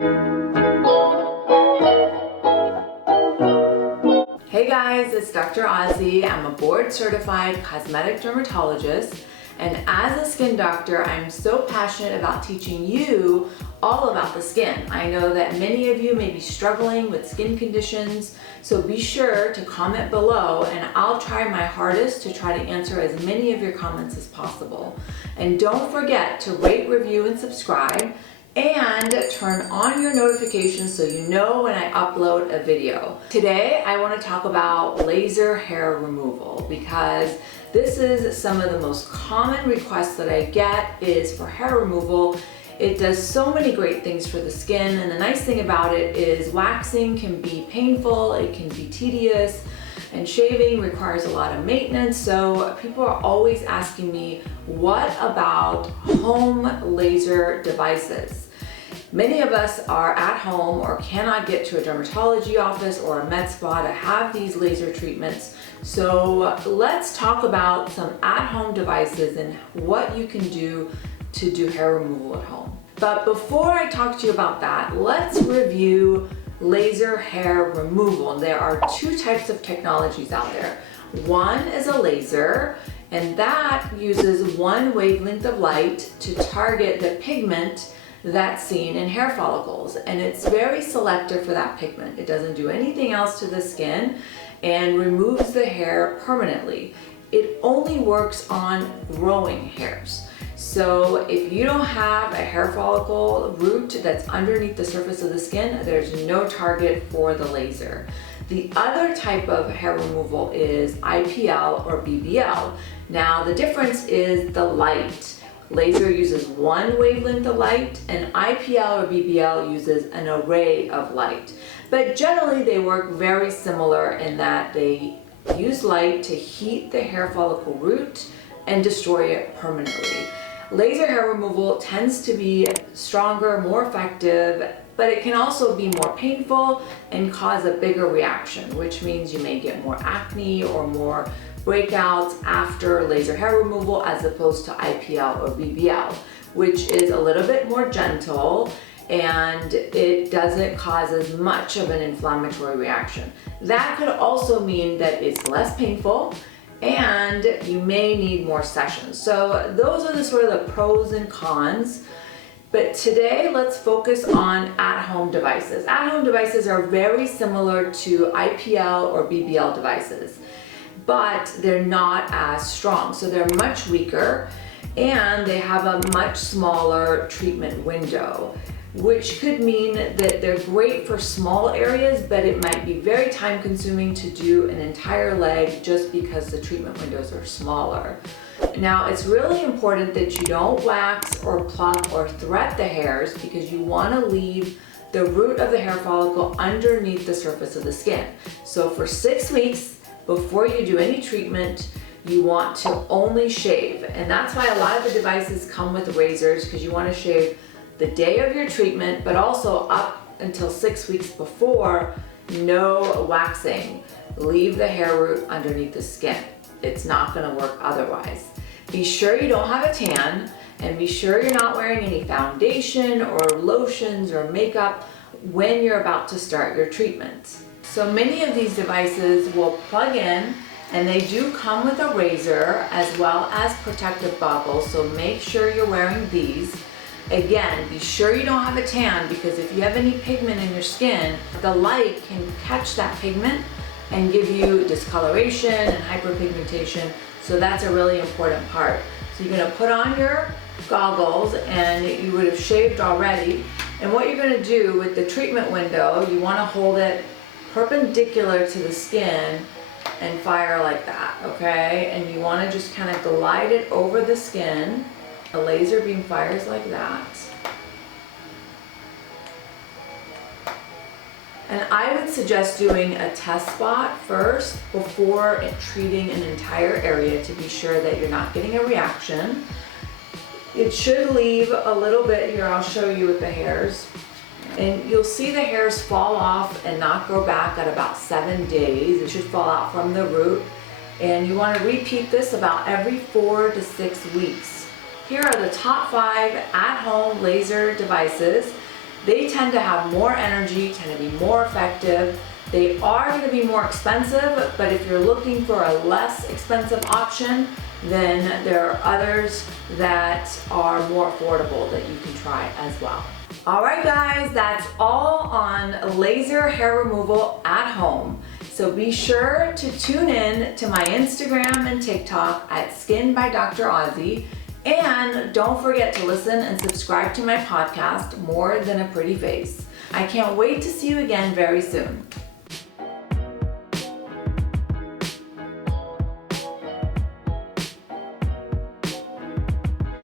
Hey guys, it's Dr. Ozzy. I'm a board certified cosmetic dermatologist, and as a skin doctor, I'm so passionate about teaching you all about the skin. I know that many of you may be struggling with skin conditions, so be sure to comment below and I'll try my hardest to try to answer as many of your comments as possible. And don't forget to rate, review, and subscribe, and turn on your notifications so you know when I upload a video. Today I want to talk about laser hair removal because this is some of the most common requests that I get is for hair removal. It does so many great things for the skin, and the nice thing about it is waxing can be painful, it can be tedious, and shaving requires a lot of maintenance. So people are always asking me, what about home laser devices? Many of us are at home or cannot get to a dermatology office or a med spa to have these laser treatments. So let's talk about some at-home devices and what you can do to do hair removal at home. But before I talk to you about that, let's review laser hair removal. There are two types of technologies out there. One is a laser, and that uses one wavelength of light to target the pigment that's seen in hair follicles, and it's very selective for that pigment. It doesn't do anything else to the skin and removes the hair permanently. It only works on growing hairs. So if you don't have a hair follicle root that's underneath the surface of the skin, there's no target for the laser. The other type of hair removal is IPL or BBL. Now the difference is the light. Laser uses one wavelength of light, and IPL or BBL uses an array of light. But generally they work very similar in that they use light to heat the hair follicle root and destroy it permanently. Laser hair removal tends to be stronger, more effective, but it can also be more painful and cause a bigger reaction, which means you may get more acne or more breakouts after laser hair removal as opposed to IPL or BBL, which is a little bit more gentle and it doesn't cause as much of an inflammatory reaction. That could also mean that it's less painful and you may need more sessions. So those are the sort of the pros and cons. But today let's focus on at-home devices. At-home devices are very similar to IPL or BBL devices, but they're not as strong. So they're much weaker and they have a much smaller treatment window, which could mean that they're great for small areas, but it might be very time consuming to do an entire leg just because the treatment windows are smaller. Now it's really important that you don't wax or pluck or thread the hairs because you want to leave the root of the hair follicle underneath the surface of the skin. So for 6 weeks before you do any treatment, you want to only shave. And that's why a lot of the devices come with razors, because you want to shave the day of your treatment, but also up until 6 weeks before, no waxing. Leave the hair root underneath the skin. It's not going to work otherwise. Be sure you don't have a tan, and be sure you're not wearing any foundation or lotions or makeup when you're about to start your treatment. So many of these devices will plug in, and they do come with a razor as well as protective goggles, so make sure you're wearing these. Again, be sure you don't have a tan, because if you have any pigment in your skin, the light can catch that pigment and give you discoloration and hyperpigmentation, so that's a really important part. So you're going to put on your goggles, and you would have shaved already, and what you're going to do with the treatment window, you want to hold it perpendicular to the skin and fire like that, okay? And you want to just kind of glide it over the skin. A laser beam fires like that. And I would suggest doing a test spot first before treating an entire area to be sure that you're not getting a reaction. It should leave a little bit here. I'll show you with the hairs. And you'll see the hairs fall off and not grow back at about 7 days. It should fall out from the root. And you want to repeat this about every 4 to 6 weeks. Here are the top 5 at-home laser devices They tend to have more energy, tend to be more effective. They are going to be more expensive, but if you're looking for a less expensive option, then there are others that are more affordable that you can try as well. Alright guys, that's all on laser hair removal at home. So be sure to tune in to my Instagram and TikTok at Skin by Dr. Ozzy. And don't forget to listen and subscribe to my podcast, More Than a Pretty Face. I can't wait to see you again very soon.